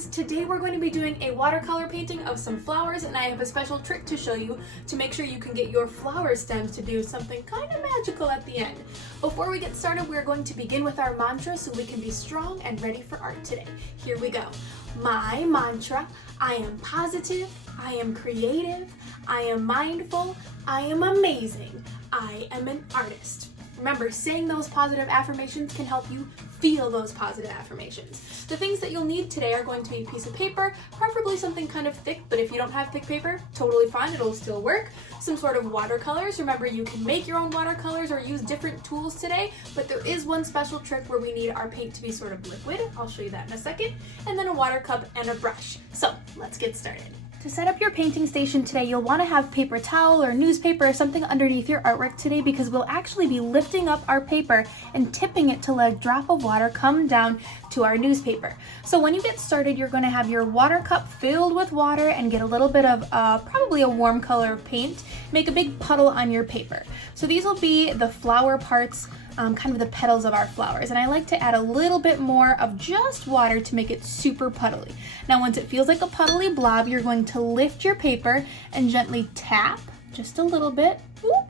friends, today we're going to be doing a watercolor painting of some flowers, and I have a special trick to show you to make sure you can get your flower stems to do something kind of magical at the end. Before we get started, we're going to begin with our mantra so we can be strong and ready for art today. Here we go. My mantra: I am positive, I am creative, I am mindful, I am amazing, I am an artist. Remember, saying those positive affirmations can help you feel those positive affirmations. The things that you'll need today are going to be a piece of paper, preferably something kind of thick, but if you don't have thick paper, totally fine, it'll still work. Some sort of watercolors. Remember, you can make your own watercolors or use different tools today, but there is one special trick where we need our paint to be sort of liquid. I'll show you that in a second. And then a water cup and a brush. So let's get started. To set up your painting station today, you'll want to have paper towel or newspaper or something underneath your artwork today, because we'll actually be lifting up our paper and tipping it to let a drop of water come down to our newspaper. So when you get started, you're going to have your water cup filled with water and get a little bit of probably a warm color of paint. Make a big puddle on your paper. So these will be the flower parts, kind of the petals of our flowers, and I like to add a little bit more of just water to make it super puddly. Now once it feels like a puddly blob, you're going to lift your paper and gently tap just a little bit,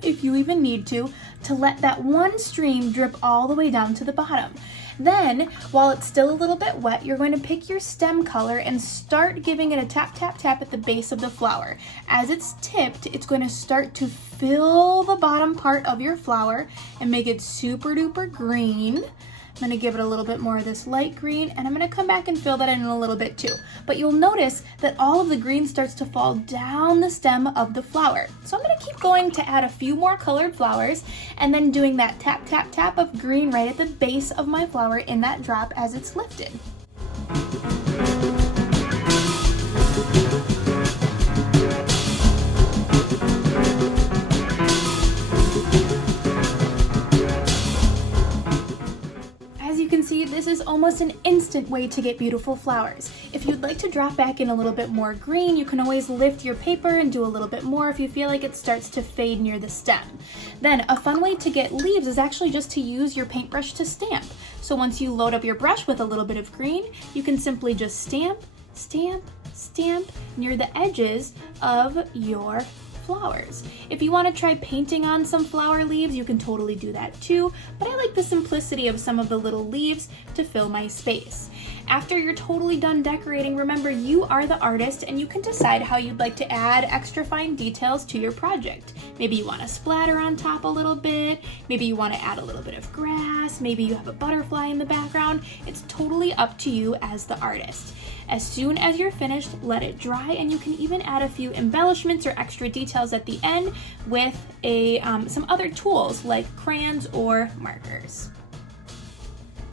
if you even need to let that one stream drip all the way down to the bottom. Then, while it's still a little bit wet, you're going to pick your stem color and start giving it a tap, tap, tap at the base of the flower. As it's tipped, it's going to start to fill the bottom part of your flower and make it super duper green. I'm going to give it a little bit more of this light green, and I'm going to come back and fill that in a little bit too. But you'll notice that all of the green starts to fall down the stem of the flower. So I'm going to keep going to add a few more colored flowers, and then doing that tap, tap, tap of green right at the base of my flower in that drop as it's lifted. See, this is almost an instant way to get beautiful flowers. If you'd like to drop back in a little bit more green, you can always lift your paper and do a little bit more if you feel like it starts to fade near the stem. Then a fun way to get leaves is actually just to use your paintbrush to stamp. So once you load up your brush with a little bit of green, you can simply just stamp, stamp, stamp near the edges of your flowers. If you want to try painting on some flower leaves, you can totally do that too, but I like the simplicity of some of the little leaves to fill my space. After you're totally done decorating, remember, you are the artist and you can decide how you'd like to add extra fine details to your project. Maybe you want to splatter on top a little bit, maybe you want to add a little bit of grass, maybe you have a butterfly in the background. It's totally up to you as the artist. As soon as you're finished, let it dry, and you can even add a few embellishments or extra details at the end with some other tools like crayons or markers.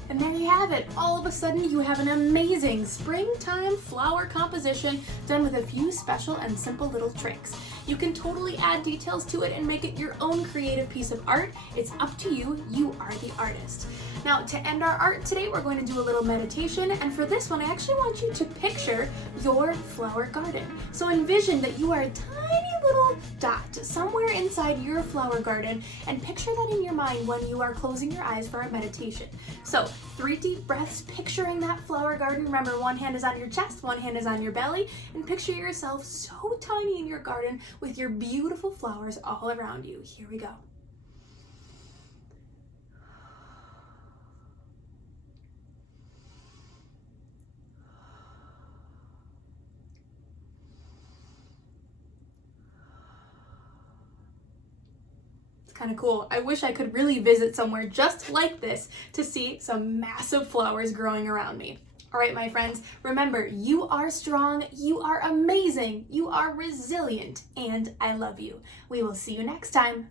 And there you have it. All of a sudden, you have an amazing springtime flower composition done with a few special and simple little tricks. You can totally add details to it and make it your own creative piece of art. It's up to you. You are the artist. Now, to end our art today, we're going to do a little meditation, and for this one, I actually want you to picture your flower garden. So envision that you are a tiny little dot somewhere inside your flower garden, and picture that in your mind when you are closing your eyes for our meditation. So 3 deep breaths, picturing that flower garden. Remember, one hand is on your chest, one hand is on your belly, and picture yourself so tiny in your garden with your beautiful flowers all around you. Here we go. Kind of cool. I wish I could really visit somewhere just like this to see some massive flowers growing around me. All right, my friends, remember, you are strong, you are amazing, you are resilient, and I love you. We will see you next time.